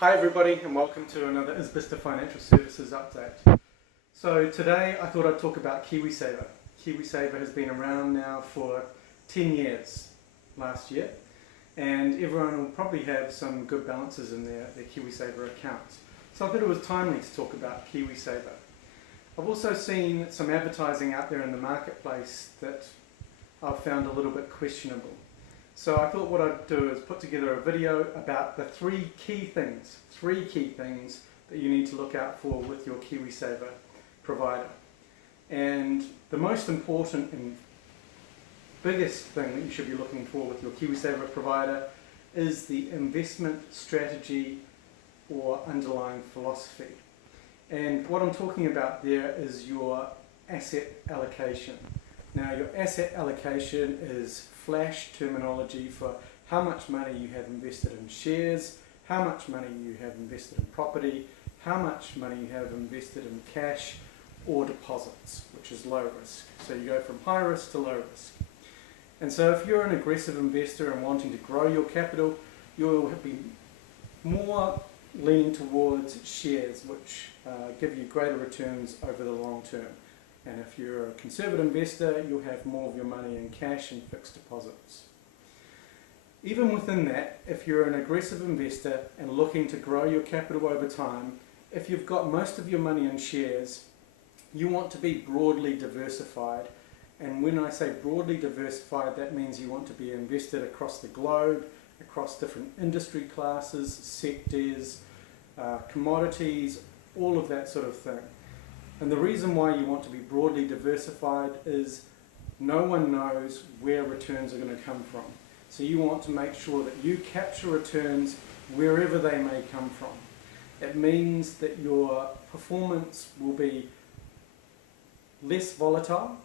Hi everybody and welcome to another Isbista Financial Services update. So today I thought I'd talk about Kiwisaver. Kiwisaver has been around now for 10 years last year, and everyone will probably have some good balances in their Kiwisaver accounts. So I thought it was timely to talk about Kiwisaver. I've also seen some advertising out there in the marketplace that I've found a little bit questionable. So I thought what I'd do is put together a video about the three key things that you need to look out for with your Kiwisaver provider. And the most important and biggest thing that you should be looking for with your Kiwisaver provider is the investment strategy or underlying philosophy. And what I'm talking about there is your asset allocation. Now, your asset allocation is flash terminology for how much money you have invested in shares, how much money you have invested in property, how much money you have invested in cash or deposits, which is low risk. So you go from high risk to low risk. And so if you're an aggressive investor and wanting to grow your capital, you'll be more leaning towards shares, which give you greater returns over the long term. And if you're a conservative investor, you'll have more of your money in cash and fixed deposits. Even within that, if you're an aggressive investor and looking to grow your capital over time, if you've got most of your money in shares, you want to be broadly diversified. And when I say broadly diversified, that means you want to be invested across the globe, across different industry classes, sectors, commodities, all of that sort of thing. And the reason why you want to be broadly diversified is no one knows where returns are going to come from. So you want to make sure that you capture returns wherever they may come from. It means that your performance will be less volatile,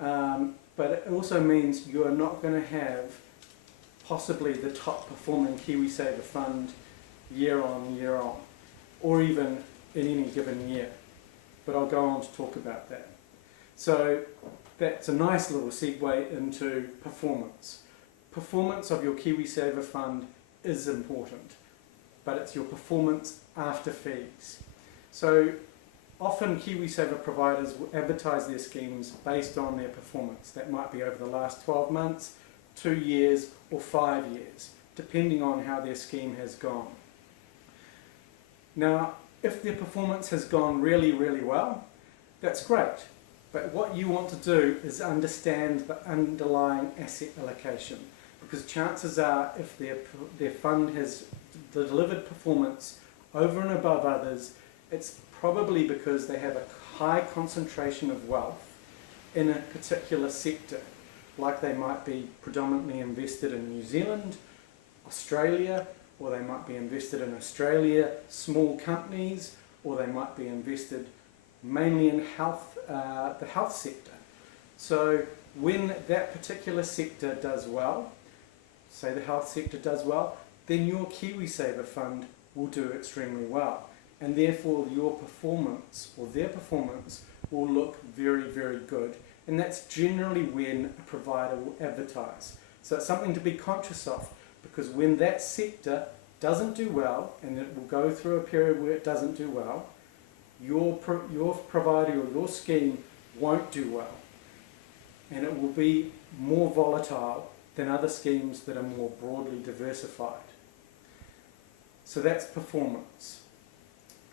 but it also means you are not going to have possibly the top performing Kiwisaver fund year on, or even in any given year. But I'll go on to talk about that. So that's a nice little segue into performance. Performance of your Kiwisaver fund is important, but it's your performance after fees. So often Kiwisaver providers will advertise their schemes based on their performance. That might be over the last 12 months, 2 years or 5 years, depending on how their scheme has gone. Now, if their performance has gone really, really well, that's great. But what you want to do is understand the underlying asset allocation, because chances are if their fund has delivered performance over and above others, it's probably because they have a high concentration of wealth in a particular sector, like they might be predominantly invested in New Zealand, Australia, or they might be invested in Australia, small companies, or they might be invested mainly in health, the health sector. So when that particular sector does well, say the health sector does well, then your Kiwisaver fund will do extremely well. And therefore your performance, or their performance, will look very, very good. And that's generally when a provider will advertise. So it's something to be conscious of, because when that sector doesn't do well, and it will go through a period where it doesn't do well, your provider or your scheme won't do well. And it will be more volatile than other schemes that are more broadly diversified. So that's performance.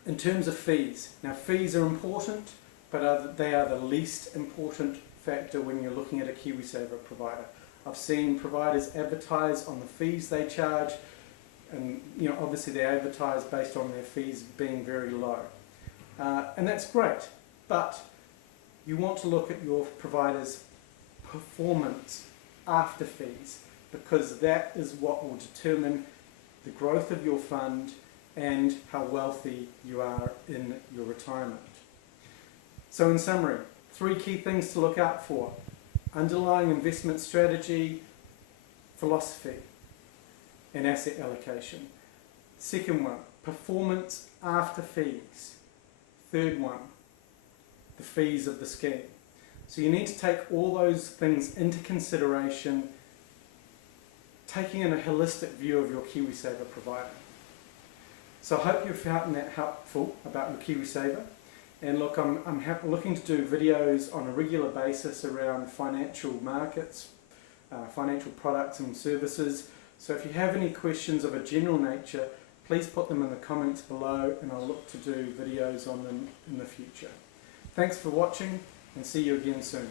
In terms of fees, now fees are important, but they are the least important factor when you're looking at a Kiwisaver provider. I've seen providers advertise on the fees they charge, and obviously they advertise based on their fees being very low. And that's great, but you want to look at your provider's performance after fees, because that is what will determine the growth of your fund and how wealthy you are in your retirement. So in summary, 3 key things to look out for: underlying investment strategy, philosophy, and asset allocation. Second one, performance after fees. Third one, the fees of the scheme. So you need to take all those things into consideration, taking in a holistic view of your Kiwisaver provider. So I hope you found that helpful about your Kiwisaver. And look, I'm looking to do videos on a regular basis around financial markets, financial products and services. So if you have any questions of a general nature, please put them in the comments below and I'll look to do videos on them in the future. Thanks for watching and see you again soon.